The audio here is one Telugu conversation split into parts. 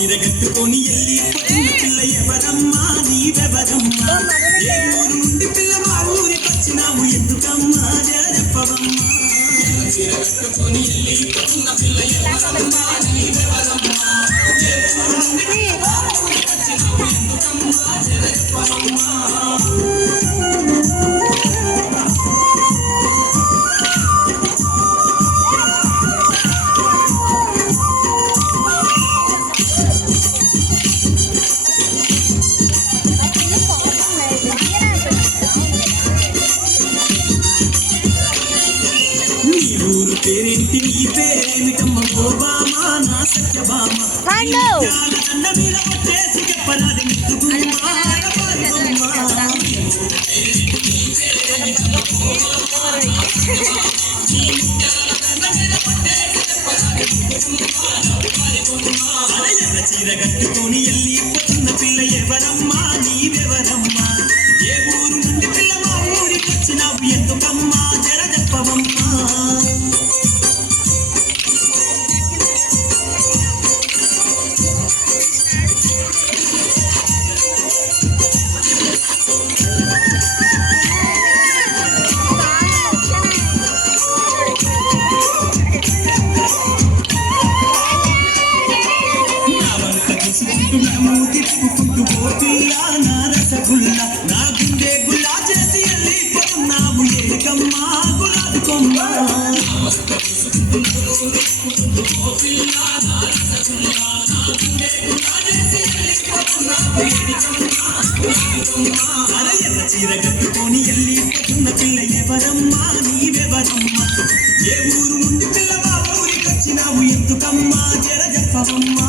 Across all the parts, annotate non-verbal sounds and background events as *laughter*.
చీరగట్టుకొని వెళ్ళి ఎల్లి పిల్ల ఎవరమ్మా? నీవెవరమ్మా ఏ ఊరు నుండి పిల్ల మా ఊరికి వచ్చినావు? ఎందుకమ్మా? జర చెప్పవమ్మా చీర కట్టుకొని ఎల్లి పిల్ల ఎవరమ్మా? నీవెవరమ్మా ఏ ఊరు నుండి పిల్ల మా ఊరికి వచ్చినావు? ఎందుకమ్మా? జర చెప్పవమ్మా *laughs* చీర కట్టుకొని అరయన్న చీర కట్టుకొని ఎల్లి వెళ్ళిపోతున్న పిల్ల ఎవరమ్మా నీవెవరమ్మా ఏ ఊరు ముందు పిల్ల మా ఊరికి వచ్చినావు ఎందుకమ్మా? జర చెప్పవమ్మా.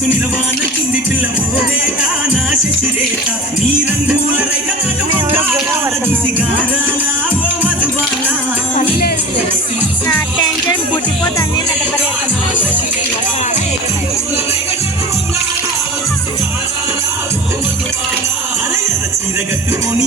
మనసు నిలవానకుంది పిల్ల ఓరేక నా శశిరేఖ. నీ రంగుల నాటుకుంటారా చూసి గారాలా ఓ మధుబాలా. నా టెన్షన్ పుట్టిపోతుంది అరయర చీర కట్టుకొని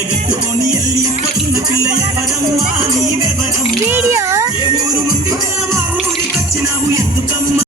ఎరగెత్తుకొని వెళ్ళిపోతున్న పిల్ల ఎవరమ్మా